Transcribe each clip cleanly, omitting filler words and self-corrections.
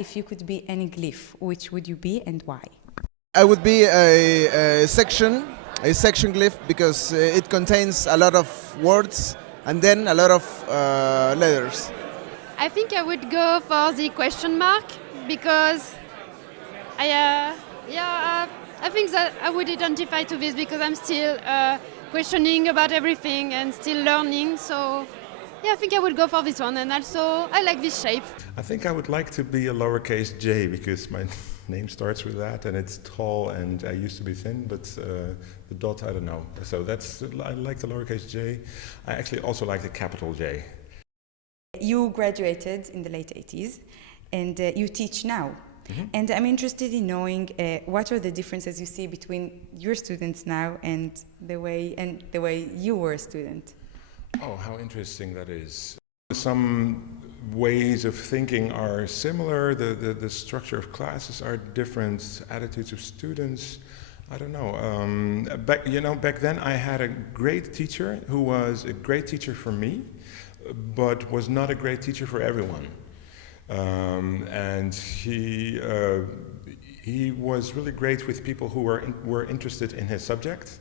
If you could be any glyph, which would you be and why? I would be a section glyph because it contains a lot of words and then a lot of letters. I think I would go for the question mark because I think that I would identify to this because I'm still questioning about everything and still learning. So yeah, I think I would go for this one, and also I like this shape. I think I would like to be a lowercase j because my name starts with that and it's tall and I used to be thin, but the dot, I don't know. So I like the lowercase j. I actually also like the capital J. You graduated in the late 80s and you teach now. Mm-hmm. And I'm interested in knowing what are the differences you see between your students now and the way you were a student. Oh, how interesting that is. Some ways of thinking are similar, the structure of classes are different, attitudes of students, I don't know. Back then I had a great teacher who was a great teacher for me, but was not a great teacher for everyone. And he was really great with people who were interested in his subject,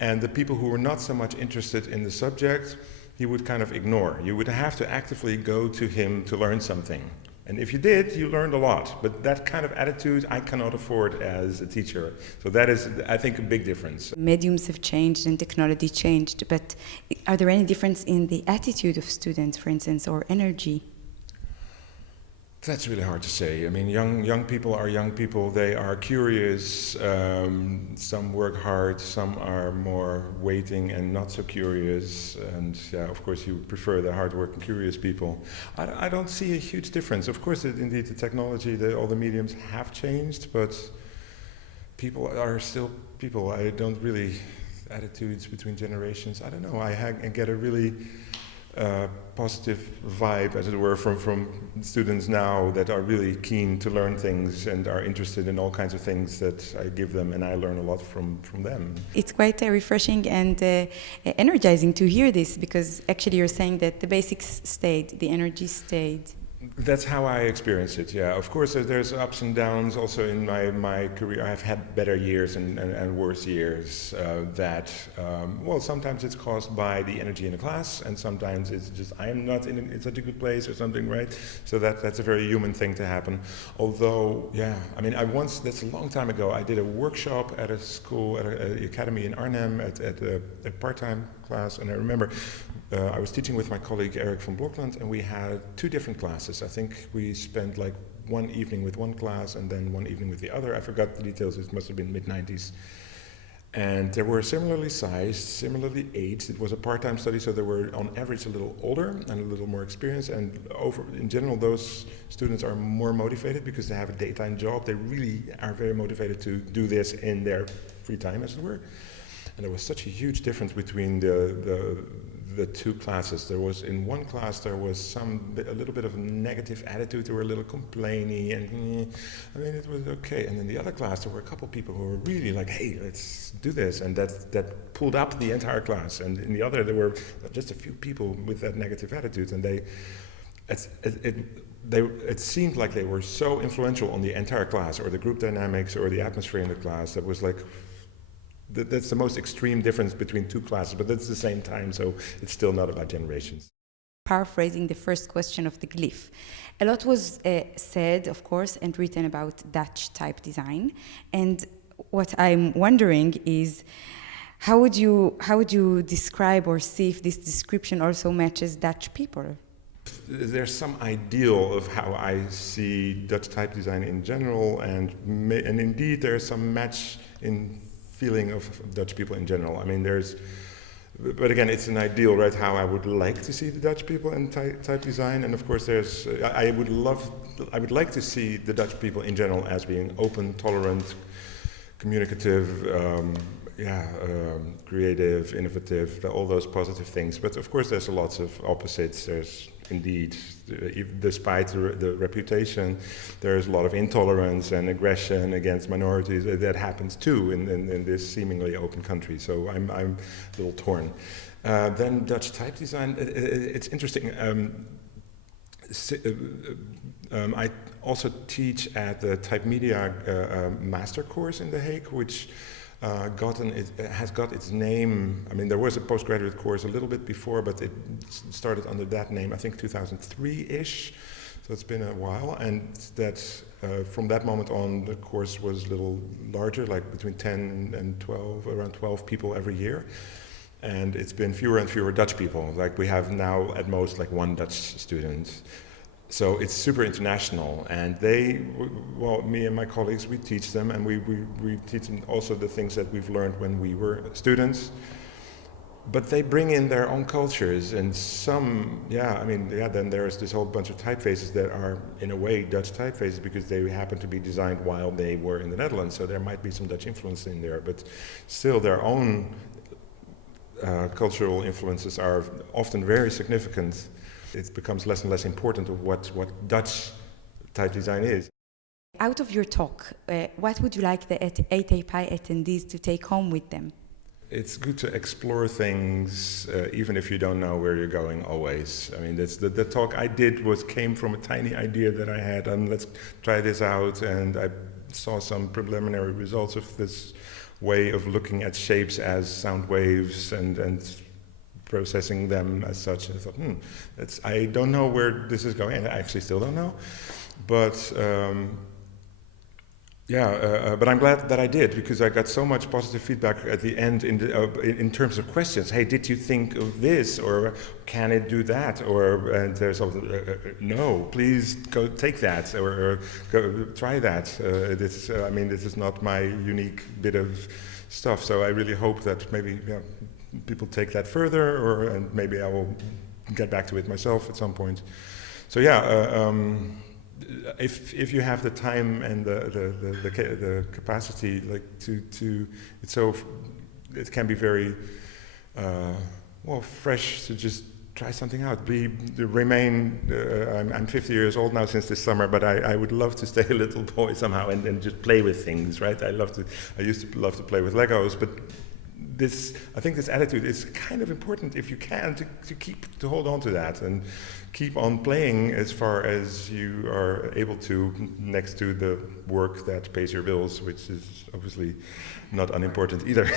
and the people who were not so much interested in the subject, he would kind of ignore. You would have to actively go to him to learn something. And if you did, you learned a lot. But that kind of attitude I cannot afford as a teacher. So that is, I think, a big difference. Mediums have changed and technology changed, but are there any difference in the attitude of students, for instance, or energy? That's really hard to say. I mean, young people are young people. They are curious. Some work hard. Some are more waiting and not so curious. And yeah, of course, you prefer the hard-working, curious people. I don't see a huge difference. Of course, indeed, the technology, all the mediums have changed, but people are still people. I don't really attitudes between generations. I don't know. I get a really positive vibe, as it were, from students now that are really keen to learn things and are interested in all kinds of things that I give them, and I learn a lot from them. It's quite refreshing and energizing to hear this, because actually you're saying that the basics stayed, the energy stayed. That's how I experience it, yeah. Of course, there's ups and downs also in my career. I've had better years and worse years sometimes it's caused by the energy in the class, and sometimes it's just I'm not in such a good place or something, right? So that's a very human thing to happen. Although, yeah, I mean, that's a long time ago, I did a workshop at a school, at an academy in Arnhem, at a part-time class, and I remember I was teaching with my colleague Eric van Blokland, and we had 2 different classes. I think we spent like one evening with one class and then one evening with the other. I forgot the details, it must have been mid-90s. And they were similarly sized, similarly aged. It was a part-time study, so they were on average a little older and a little more experienced. And in general, those students are more motivated because they have a daytime job. They really are very motivated to do this in their free time, as it were. And there was such a huge difference between the 2 classes. There was, in one class, there was a little bit of a negative attitude. They were a little complainy, and I mean, it was okay. And in the other class, there were a couple of people who were really like, hey, let's do this. And that pulled up the entire class. And in the other, there were just a few people with that negative attitude. And it seemed like they were so influential on the entire class, or the group dynamics, or the atmosphere in the class. That was like, that's the most extreme difference between 2 classes, but that's the same time, so it's still not about generations. Paraphrasing the first question of the glyph, a lot was said, of course, and written about Dutch type design. And what I'm wondering is, how would you describe or see if this description also matches Dutch people? There's some ideal of how I see Dutch type design in general, and indeed there's some match in feeling of Dutch people in general. I mean, but again, it's an ideal, right? How I would like to see the Dutch people in type design, and of course, I would like to see the Dutch people in general as being open, tolerant, communicative, creative, innovative, all those positive things. But of course, there's lots of opposites. There's indeed, despite the reputation, there's a lot of intolerance and aggression against minorities. That happens too in this seemingly open country. So I'm a little torn. Then Dutch type design, it's interesting. I also teach at the Type Media master course in The Hague, which has got its name. I mean, there was a postgraduate course a little bit before, but it started under that name, I think 2003-ish. So it's been a while, and that from that moment on, the course was a little larger, like between 10 and 12, around 12 people every year. And it's been fewer and fewer Dutch people. Like we have now at most like one Dutch student. So it's super international, and me and my colleagues, we teach them, and we teach them also the things that we've learned when we were students. But they bring in their own cultures, and then there's this whole bunch of typefaces that are, in a way, Dutch typefaces because they happen to be designed while they were in the Netherlands, so there might be some Dutch influence in there, but still their own cultural influences are often very significant. It becomes less and less important of what Dutch type design is. Out of your talk, what would you like the ATypI attendees to take home with them? It's good to explore things, even if you don't know where you're going always. I mean, the talk I did came from a tiny idea that I had, and let's try this out, and I saw some preliminary results of this way of looking at shapes as sound waves and processing them as such. And I thought, I don't know where this is going, and I actually still don't know. But but I'm glad that I did, because I got so much positive feedback at the end in terms of questions. Hey, did you think of this, or can it do that? And there's also, no, please go take that, or go try that. This is not my unique bit of stuff. So I really hope that maybe people take that further, and maybe I will get back to it myself at some point. So if you have the time and the capacity, like it can be very fresh to just try something out. I'm 50 years old now since this summer, but I would love to stay a little boy somehow and just play with things, right? I used to love to play with Legos, but I think this attitude is kind of important, if you can, to hold on to that and keep on playing as far as you are able to, next to the work that pays your bills, which is obviously not unimportant either.